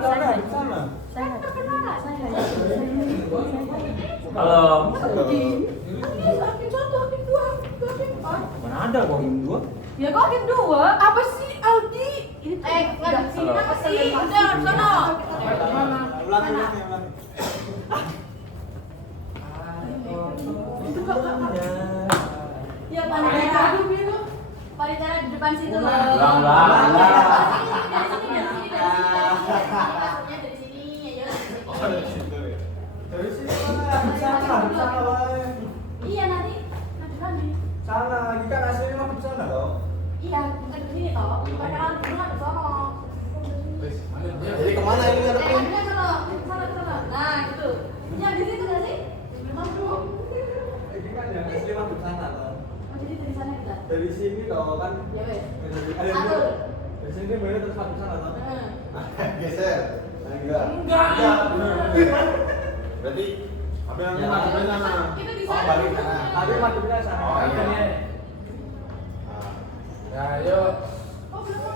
Halo. Mana ada kok hakim 2? Ya kok hakim 2? Apa sih Aldi? Enggak di sini apa sih? Udah, sono. Itu kok ya panitia. Panitia di depan situ loh. Dari sini ya. Dari sini sana. Iya nanti. Sana, ini kan aslinya mah di sana toh. Iya, bukan di sini toh. Perkenalan dulu ada sono. Jadi kemana ini ngadepin? Sana. Nah, gitu. Yang di situ nggak sih? Memang bro. Ini kan yang asli mah di sana toh. Oh, jadi dari sana kita. Dari sini toh kan. Ya wes. Ayo. Dari sini bener terus di sana toh. Geser. Enggak. Berarti ambil yang mana? Ambil sana. Itu di Oh, sana. balik sana. Tadi madepnya sana. Oh, iya. Ya, ayo. Oh, belum.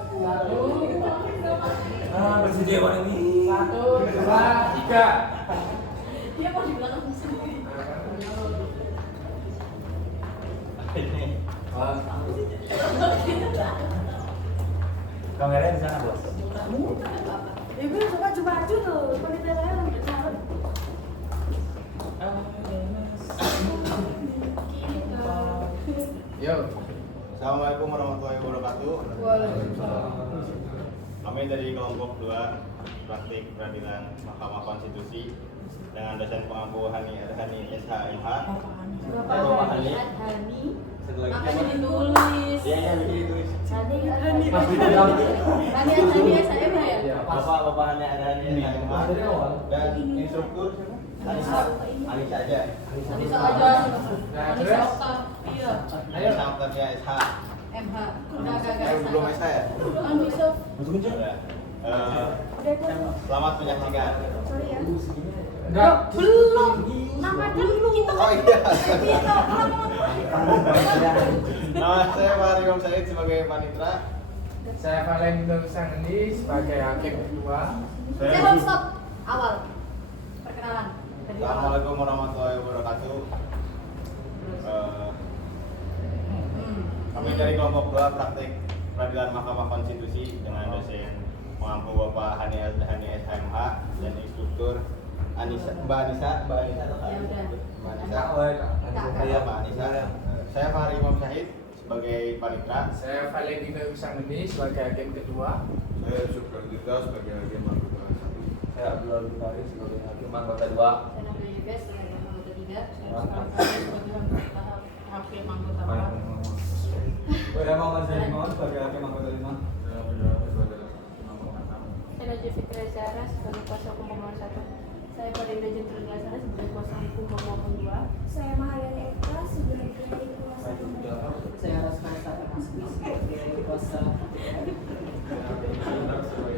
Bersedia Pak ini. 1, 2, 3. Dia mau di belakang sendiri. Kameranya di sana, Bos. Ibu suka maju tuh, panitia saya lagi jalan. Yo. Assalamualaikum warahmatullahi wabarakatuh. Waalaikumsalam. Kami dari kelompok 2 praktik peradilan Mahkamah Konstitusi dengan dosen pengampu Hani Adhani SHMH. Bapak Hani. Satu lagi Makanya siapa? ditulis. Iya, bikin ditulis. Hani SHM ya? Bapak Hani Adhani SHMH. Dan instruktur siapa? Anissa aja. Anissa aja. Anissa Okta. Iya. Anissa Oktavia SH. MH. Udah agak-agak Belum SH ya? Anissa. Udah. Selamat menyaksikan. Sorry ya. Enggak. Belum. Nama dulu. Oh iya. Iya. Nama saya Fahri Imam Said sebagai panitra. Saya Valentino Sangdi sebagai hakim kedua. Saya belum stop. Awal. Perkenalan. Dari awal. Assalamualaikum warahmatullahi wabarakatuh. Kami dari kelompok 2 praktik peradilan Mahkamah Konstitusi dengan dosen pengampu Bapak Hani SHMH dan instruktur Mbak Anissa atau Kak? Ya udah. Mbak Anissa. Kak. Iya, Mbak Anissa. Saya Fahri Imam Syahid sebagai panitra. Saya Valentino Sangdi sebagai hakim kedua. Saya Syukur Dirga sebagai hakim anggota 1. Saya Abdullah Bukari sebagai hakim anggota 2. Saya namanya Yugas sebagai anggota 3. Saya sebagai hakim anggota 4. Saya Muhammad Zaini Mawar sebagai hakim anggota 5. Saya Najib Fikri Zahra sebagai kuasa hukum pemohon 1. Saya Farinda Jenderal Gasana sebagai kuasa hukum pemohon 2. Saya Mahayani Eka sebagai kuasa hukum. Saya harus mengatakan sebagai kuasa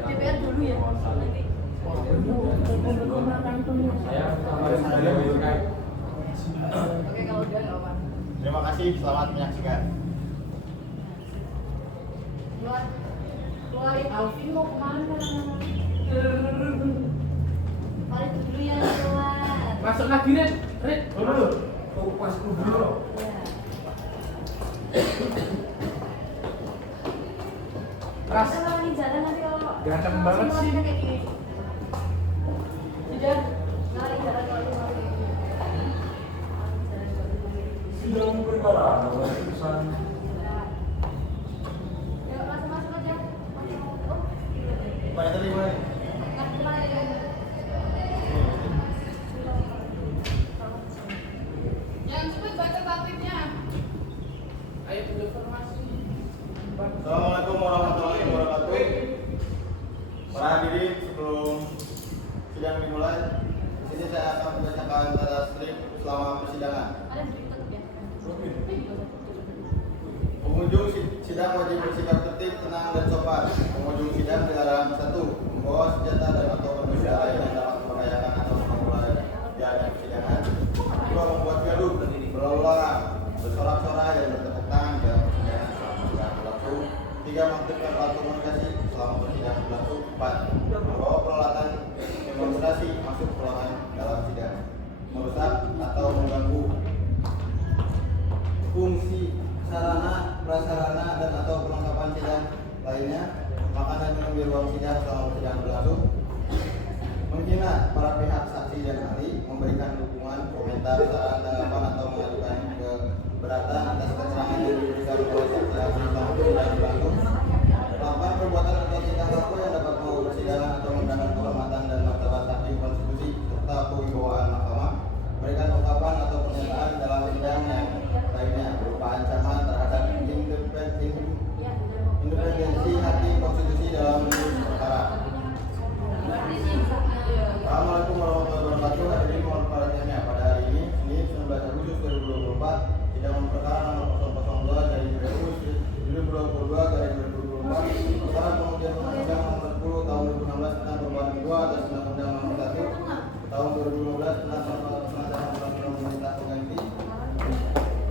DPR dulu ya. Nanti. Oke kalau udah nggak apa. Terima kasih, selamat menyaksikan. Keluarin Alvin mau kemana? Balik dulu ya keluar. Masuk lagi, Red. Red. Oh, pas dulu. Ras. Kita kalau di jalan nanti kalau Ganteng banget sih. kayak gini. Sudah ngalih jalan kalau di jalan kayak gini. Sidang perkara nomor putusan Ya masuk aja. Oh. Pak tadi boleh. Nggak kemana ya? Yang cepet baca tatipnya. Ayo informasi. Assalamualaikum warahmatullahi wabarakatuh. Para hadirin, sebelum sidang dimulai, di sini saya akan membacakan tanda strip selama persidangan. Ada di tetap ya. Pengunjung sidang wajib bersikap tertib, tenang, dan sopan. Pengunjung sidang dilarang 1. Membawa senjata dan atau benda lain yang dapat membahayakan atau memulai jalannya persidangan. 2. Membuat gaduh, berulang, bersorak-sorai dan bertepuk tangan dalam persidangan selama persidangan berlangsung. 3. Mengaktifkan alat komunikasi selama persidangan berlangsung. 4. Membawa peralatan sidang selama persidangan berlangsung, menghina para pihak saksi dan ahli, memberikan dukungan, komentar, saran, tanggapan atau mengajukan keberatan atas keterangan yang diberikan oleh saksi ahli selama persidangan berlangsung, melakukan perbuatan atau tingkah laku yang dapat mengganggu persidangan atau merendahkan kehormatan dan martabat hakim konstitusi serta kewibawaan mahkamah, memberikan ungkapan atau pernyataan dalam sidang yang lainnya berupa ancaman terhadap independensi hakim konstitusi dalam memutus perkara. Assalamualaikum warahmatullahi wabarakatuh. Hari ini mohon perhatiannya pada hari ini, Senin 19 Agustus 2024, sidang perkara nomor 002 dari 2022 dari 2024, perkara pengujian undang-undang nomor 10 tahun 2016 tentang perubahan kedua atas undang-undang nomor 1 tahun 2015 tentang penetapan undang-undang pemerintah pengganti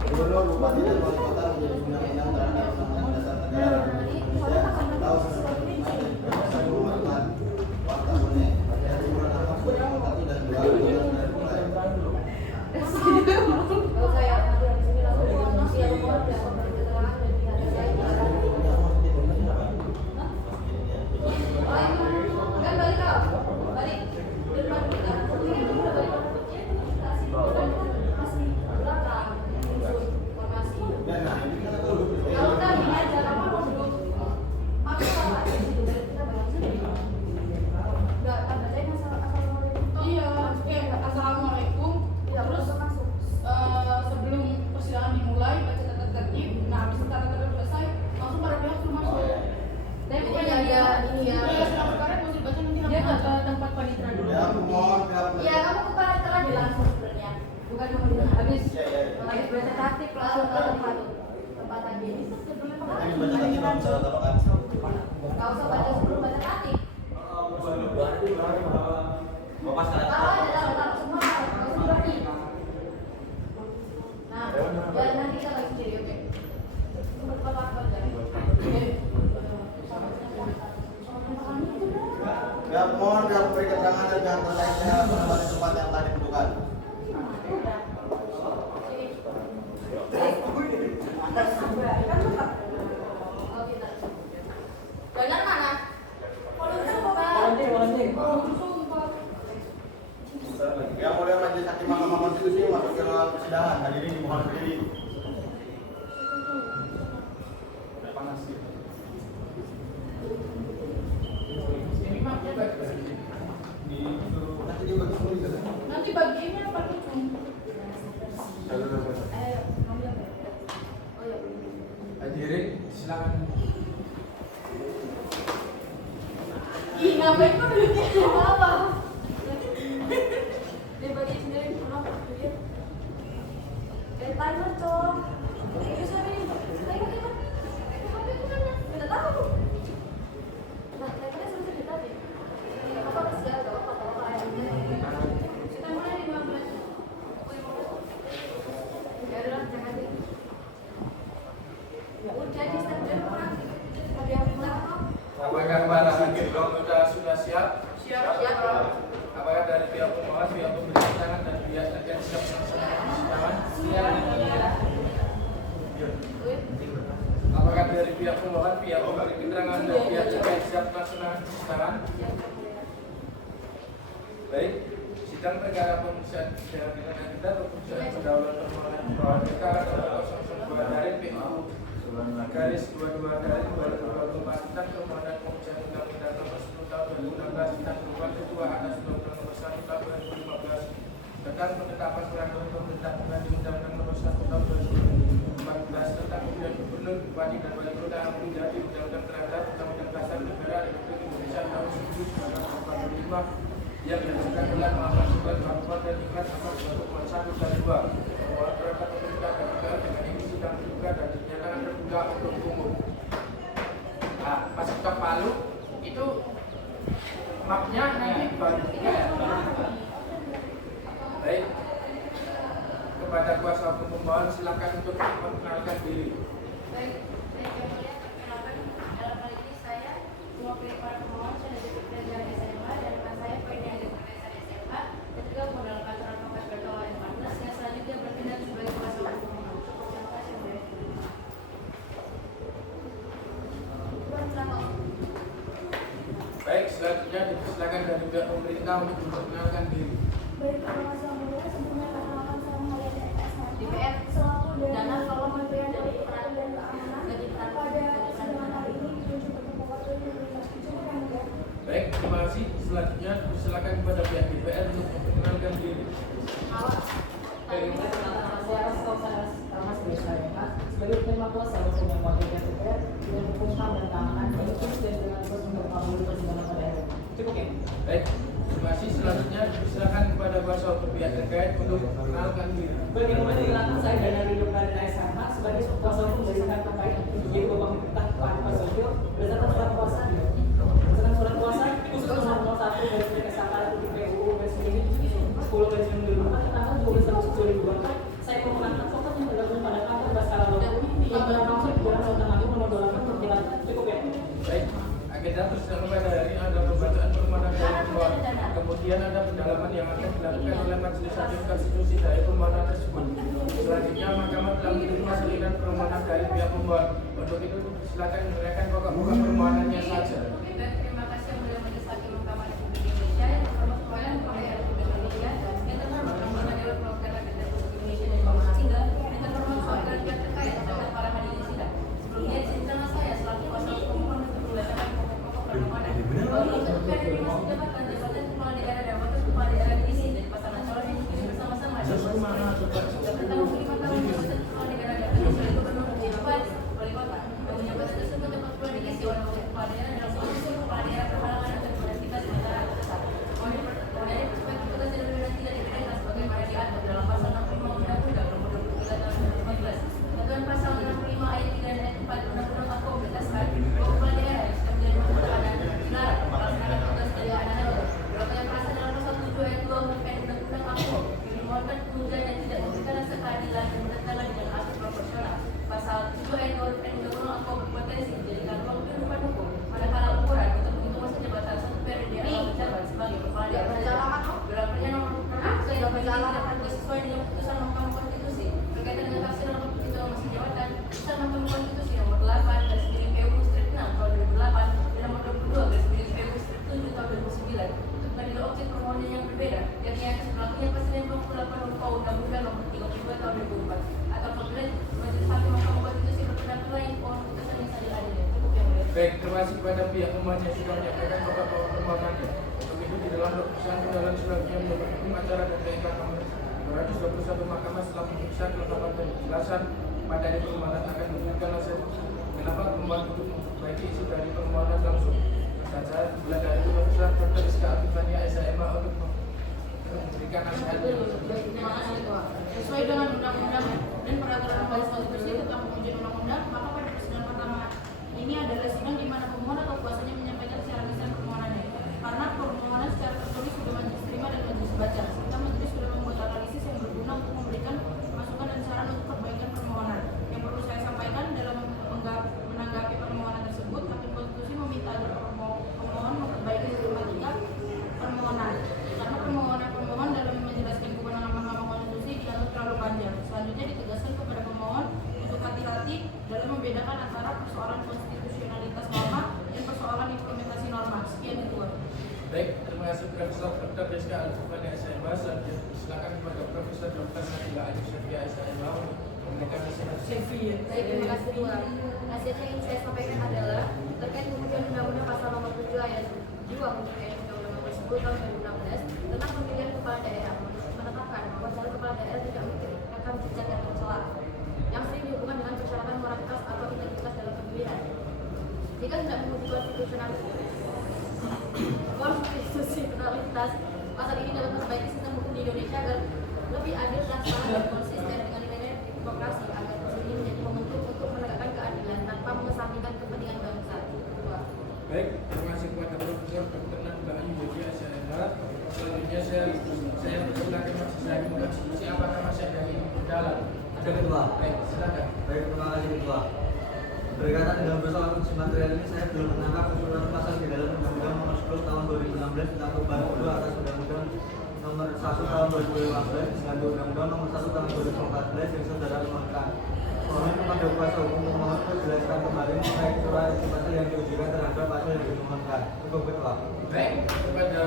Gubernur, Bupati dan Wali Kota menjadi undang-undang terhadap undang-undang dasar negara Republik Indonesia tahun 1945 waktu ini dari bulan Agustus 1 dan 2 bulan dari mulai. Assalamualaikum. Terus sebelum persidangan dimulai baca tata tertib. Nah, habis tata tertib selesai, langsung para pihak suruh masuk. Dan pokoknya dia ini ya. Iya, sedang perkara mau dibaca nanti. Dia nggak ke tempat panitera dulu. Ya, aku mohon pihak Iya, kamu ke panitera aja langsung sebenarnya. Bukan kamu habis habis baca tertib langsung ke tempat tadi. ini baca lagi dong cara tapakan. Nggak usah baca sebelum baca tertib. Bapak sekarang. Tahu aja tahu semua. Nggak usah berarti. Nah, biar nanti kita lagi sendiri, oke? Bapak apa aja? Ya, mohon pihak memberi keterangan dan pihak terkaitnya menempati tempat yang telah ditentukan. Banyak mana? Yang mulia Majelis Hakim Mahkamah Konstitusi masuk ke ruang persidangan. Hadirin dimohon berdiri. Ini maknya baca. Nanti dibagi semua juga. Nanti bagiannya apa tuh? Hadirin, silakan. Ih, ngapain kok duduknya di bawah? Dia bagi sendiri pernah dia. Timer dong. Itu sorry. Timer kan? HP ku kan? Tidak tahu. Nah, timernya sudah kita tadi. Apa sih ada apa ayamnya? Kita mulai di 15. Ya udah, jangan di. Udah di step dulu orang. Ada yang bilang Apakah para hakim sudah siap? siap. Apakah dari pihak pemohon, pihak pemberi keterangan dan pihak terkait siap melaksanakan persidangan? Apakah dari pihak pemohon, pihak pemberi keterangan dan pihak terkait siap melaksanakan persidangan? Baik, sidang perkara pemeriksaan persidangan pidana kita pemeriksaan pendahuluan permohonan permohonan perkara nomor 002 dari PU garis 22 dari 2024 tentang permohonan pemeriksaan undang-undang nomor 10 tahun 2016 tentang perubahan kedua atas undang-undang nomor 1 tahun 2015 tentang penetapan peraturan pemerintah pengganti undang-undang nomor 1 tahun 2014 tentang pemilihan gubernur, bupati dan wali kota yang menjadi undang-undang terhadap undang-undang dasar negara Republik Indonesia tahun 1945 yang diajukan dengan melakukan sebuah peraturan dan iklan nomor 1 dan 2 bahwa peraturan pemerintah dan negara dengan ini sedang dibuka dan dinyatakan terbuka untuk umum. Nah, pas kita Palu itu mapnya naik baru ya. Baik, kepada kuasa hukum pemohon silakan untuk memperkenalkan diri. Baik, yang mulia perkenalkan dalam hal ini saya mewakili para pemohon sudah jadi pelajaran SMA dan nama saya Poinnya dari Pelajaran SMA dan juga modal kantor advokat BKW 14 yang selanjutnya bertindak sebagai kuasa hukum pemohon. Terima kasih, Bu. Baik, Baik, selanjutnya dipersilakan dari pihak pemerintah untuk memperkenalkan diri. Baik, terima kasih yang mulia. Sebelumnya perkenalkan saya Maria DPS DPR. selaku dari Dana kalau Kementerian dari Kelautan dan Keamanan. dari Pada persidangan kali ini ditunjuk Ketua Wakil Pemerintah Cukup yang mulia. Baik, terima kasih. Selanjutnya dipersilakan kepada pihak DPR untuk memperkenalkan diri. Saya Mas Desa ya Mas, sebagai penerima kuasa hukum yang wakil DPR dengan hukum HAM dan keamanan mendukung dan dengan terus untuk mengambil persidangan pada hari ini. Cukup ya? Baik, terima kasih. Selanjutnya dipersilakan kepada kuasa hukum pihak terkait untuk memperkenalkan diri. Bagaimana dilakukan saya dan dari Lukas dan SMH sebagai kuasa hukum dari Senat terkait yaitu Bapak Pemerintah Pak Prasetyo berdasarkan surat kuasa berdasarkan surat kuasa khusus nomor 01 dari PKSK PUU Presiden 10 Presiden 2004 tanggal 12 Agustus 2024 saya memenangkan foto yang tergabung pada kantor Baskara Lombok yang berlangsung di Jalan Sultan Agung nomor 28 Pertilan. Cukup ya? Baik, agenda persidangan pada hari ini ada pembacaan permohonan dari pemohon. Kemudian ada pendalaman yang akan dilakukan oleh Majelis Hakim Konstitusi dari permohonan tersebut. Selanjutnya Mahkamah telah menerima salinan permohonan dari pihak pemohon. Untuk itu silakan meneriakan pokok-pokok permohonannya saja. Terima kasih yang mulia Majelis Hakim Mahkamah Republik Indonesia yang terhormat Kepada Republik Indonesia, yang terhormat Permohonan Dewan Perwakilan Rakyat Republik Indonesia dan Komisi 3, yang terhormat perwakilan pihak terkait serta para hadirin sidang. Sebelumnya di sini nama saya selaku kuasa hukum pemohon untuk membacakan pokok-pokok permohonan. Bahwa untuk dari masa jabatan kepala daerah dan wakil kepala daerah di sini dari pasangan calon yang dipilih bersama-sama. Yang pertama 5 tahun jabatan kepala daerah dan sebagai gubernur di Bupati wali kota. Yang jabatan tersebut dapat pula diisi oleh wakil kepala daerah dalam posisi kepala daerah berhalangan atau berhentikan sementara atau tetap. Kemudian perspektif tugas dan wewenang tidak diberikan sebagaimana diatur dalam pasal 65 Undang-Undang Nomor 23 Tahun 2014. Ketentuan pasal 65 ayat 3 dan ayat 4 Undang-Undang Aku menegaskan bahwa kepala daerah yang sudah menjadi masa tahanan dilarang melaksanakan tugas dari anak-anak. Berlaku yang perasa dalam pasal 7 ayat 2 huruf N Undang-Undang Aku dimohonkan penuntutan yang tidak memberikan rasa keadilan dan bertentangan dengan asas proporsional. Pasal 7 ayat 2 huruf N Undang-Undang Aku berpotensi menjadikan ruang kehidupan hukum manakala ukuran untuk menghitung masa jabatan satu periode atau menjabat sebagai kepala daerah berlakunya nomor 6 yang berjalan sesuai dengan putusan Mahkamah Konstitusi berkaitan dengan tafsir nomor penghitungan masa jabatan putusan Mahkamah Konstitusi nomor 8 garis miring PU strip 6 tahun 2008 dan nomor 22 garis miring PU strip 7 tahun 2009 untuk mengambil objek permohonan yang berbeda yakni atas berlakunya pasal 58 huruf A Undang-Undang nomor 32 tahun 2004 atau apabila Majelis Hakim Mahkamah Konstitusi berkenan lain pohon putusan yang sadil adilnya. Cukup yang mulia. Baik, terima kasih kepada pihak pemohon yang sudah menyampaikan pokok-pokok permohonannya. Untuk itu di dalam keputusan dalam suratnya mendapat hukum acara dan perintah nomor 221 Mahkamah setelah memutuskan kelengkapan dan kejelasan materi permohonan akan memberikan nasihat kenapa pemohon untuk memperbaiki isi dari permohonan langsung. Saja mulai dari Profesor Dr. Rizka Abdulfania SHMA untuk memberikan nasihatnya. Terima kasih Ketua. Sesuai dengan undang-undang dan peraturan Mahkamah Konstitusi tentang pengujian undang-undang, maka pada persidangan pertama ini adalah sidang di mana pemohon atau kuasanya menyampaikan secara lisan permohonannya. Karena permohonan secara tertulis sudah majelis terima dan majelis baca, serta majelis sudah membuat analisis yang berguna untuk memberikan masukan dan saran untuk perbaikan permohonan. Yang perlu saya sampaikan dalam menanggapi permohonan tersebut, Hakim Konstitusi meminta agar pemohon memperbaiki sistematika permohonan. Karena permohonan pemohon dalam menjelaskan kewenangan Mahkamah Konstitusi dianggap terlalu panjang. Selanjutnya ditegaskan kepada pemohon untuk hati-hati dalam membedakan antara persoalan konstitusionalitas norma dan persoalan implementasi norma. Sekian Ketua. Baik, terima kasih Profesor Dr. Rizka Abdulfania SHMA. Selanjutnya silakan kepada Profesor Dr. Nabila Ayu Syafia SHMA untuk memberikan nasihat. Baik, terima kasih Tuan. Nasihat yang ingin saya sampaikan adalah terkait pengujian undang-undang pasal nomor 7 ayat 2 huruf E undang-undang nomor 10 tahun 2016 tentang pemilihan kepala daerah menetapkan bahwa calon kepala daerah tidak memiliki rekam jejak yang tercela yang sering dihubungkan dengan persyaratan moralitas atau integritas dalam pemilihan. Jika tidak menguji konstitusionalitas, pasal ini dapat memperbaiki sistem hukum di Indonesia agar lebih adil, transparan, dan konsisten dengan nilai-nilai demokrasi agar pasal ini menjadi momentum untuk menegakkan keadilan tanpa mengesampingkan kepentingan bangsa. Baik, terima kasih kepada Profesor Dr. Nabila Ayu Syafia SHMA. Selanjutnya saya persilakan Majelis Hakim Konstitusi apakah masih ada yang ingin berdalam? Ada Ketua. Baik, silakan. Baik, terima kasih Ketua. Berkaitan dengan persoalan uji material ini, saya belum menangkap usulan pasal di dalam Undang-Undang Nomor 10 Tahun 2016 tentang perubahan kedua atas Undang-Undang Nomor 1 Tahun 2015 dengan Undang-Undang Nomor 1 Tahun 2014 yang saudara mohonkan. Mohon kepada kuasa hukum pemohon jelaskan kembali mengenai surat uji material yang diujikan terhadap pasal yang dimohonkan. Cukup ketua. Baik, kepada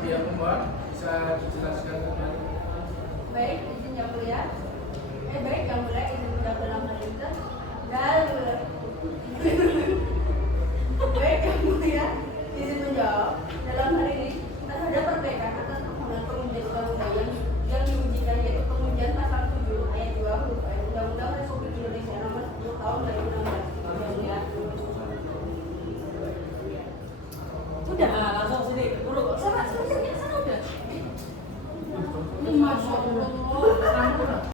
pihak pemohon bisa dijelaskan kembali. Baik, izin yang mulia. Baik yang mulia, izin menjawab dalam hal